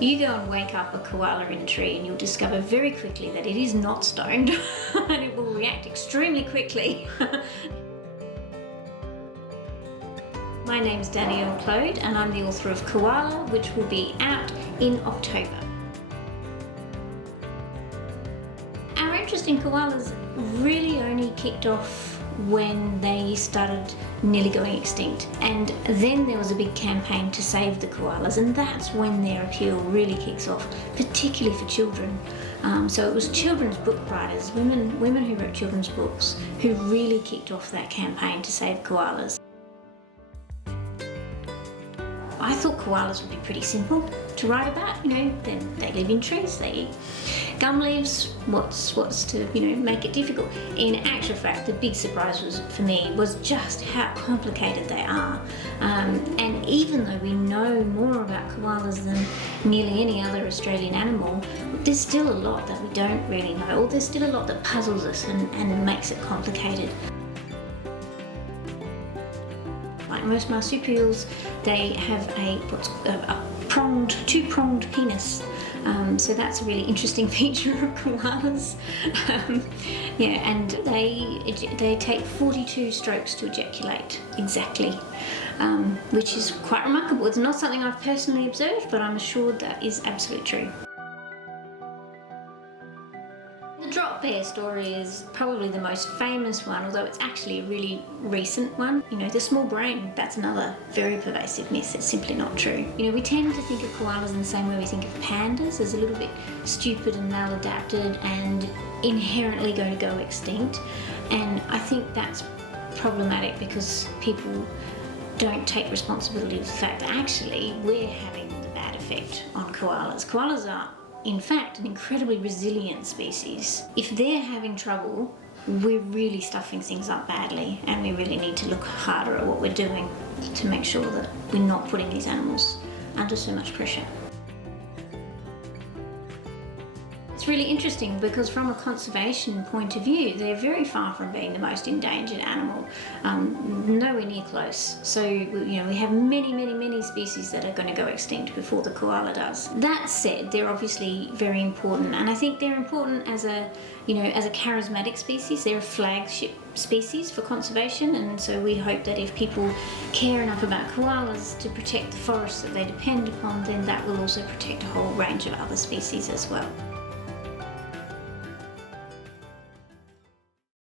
You go and wake up a koala in a tree and you'll discover very quickly that it is not stoned and it will react extremely quickly. My name's Danielle Clode and I'm the author of Koala, which will be out in October. Our interest in koalas really only kicked off when they started nearly going extinct, and then there was a big campaign to save the koalas, and that's when their appeal really kicks off, particularly for children. So it was children's book writers, women who wrote children's books, who really kicked off that campaign to save koalas. I thought koalas would be pretty simple to write about. Then they live in trees, they eat gum leaves. What's to make it difficult? In actual fact, the big surprise for me was just how complicated they are. And even though we know more about koalas than nearly any other Australian animal, there's still a lot that we don't really know, or there's still a lot that puzzles us and makes it complicated. Like most marsupials, they have a two-pronged penis. So that's a really interesting feature of koalas. And they take 42 strokes to ejaculate exactly, which is quite remarkable. It's not something I've personally observed, but I'm assured that is absolutely true. The drop bear story is probably the most famous one, although it's actually a really recent one. The small brain, that's another very pervasive myth. It's simply not true. We tend to think of koalas in the same way we think of pandas, as a little bit stupid and maladapted and inherently going to go extinct. And I think that's problematic because people don't take responsibility for the fact that actually we're having the bad effect on koalas. Koalas are, in fact, an incredibly resilient species. If they're having trouble, we're really stuffing things up badly, and we really need to look harder at what we're doing to make sure that we're not putting these animals under so much pressure. It's really interesting because from a conservation point of view, they're very far from being the most endangered animal, nowhere near close. So, we have many species that are going to go extinct before the koala does. That said, they're obviously very important, and I think they're important as a charismatic species. They're a flagship species for conservation, and so we hope that if people care enough about koalas to protect the forests that they depend upon, then that will also protect a whole range of other species as well.